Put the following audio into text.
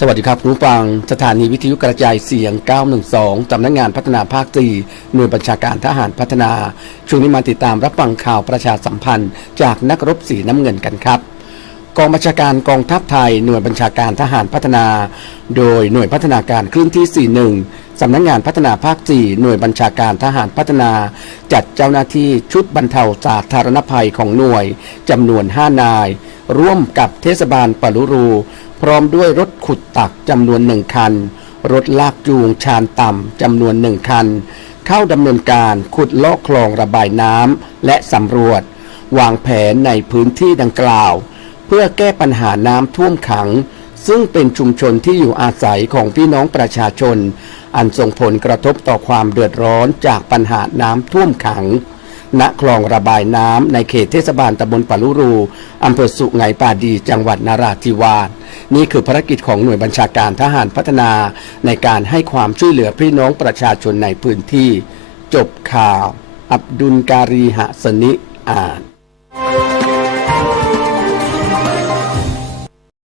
สวัสดีครับรู้ฟังสถานีวิทยุกระจายเสียง 912 สำนักงานพัฒนาภาคตีหน่วยบัญชาการทหารพัฒนา ช่วงนี้มาติดตามรับฟังข่าวประชาสัมพันธ์ จากนักรบสีน้ำเงินกันครับ กองบัญชาการกองทัพไทยหน่วยบัญชาการทหารพัฒนา โดยหน่วยพัฒนาการคลื่นที่ 41 สำนักงานพัฒนาภาค 4 หน่วยบัญชาการทหารพัฒนา จัดเจ้าหน้าที่ชุดบรรเทาสาธารณภัยของหน่วยจำนวน 5 นาย ร่วมกับเทศบาลปะลุรู พร้อมด้วยรถขุดตักจำนวนหนึ่งคัน รถลากจูงชานต่ำจำนวนหนึ่งคัน เข้าดำเนินการขุดลอกคลองระบายน้ำและสำรวจ วางแผนในพื้นที่ดังกล่าว เพื่อแก้ปัญหาน้ำท่วมขัง ซึ่งเป็นชุมชนที่อยู่อาศัยของพี่น้องประชาชน อันส่งผลกระทบต่อความเดือดร้อนจากปัญหาน้ำท่วมขัง ณคลองระบายน้ำในเขตเทศบาลตำบลปะลุรูอำเภอสุไหงป่าดีจังหวัดนาราธิวาสนี่คือภารกิจของหน่วยบัญชาการทหารพัฒนาในการให้ความช่วยเหลือพี่น้องประชาชนในพื้นที่ จบข่าว อับดุลการีหะสนิอ่าน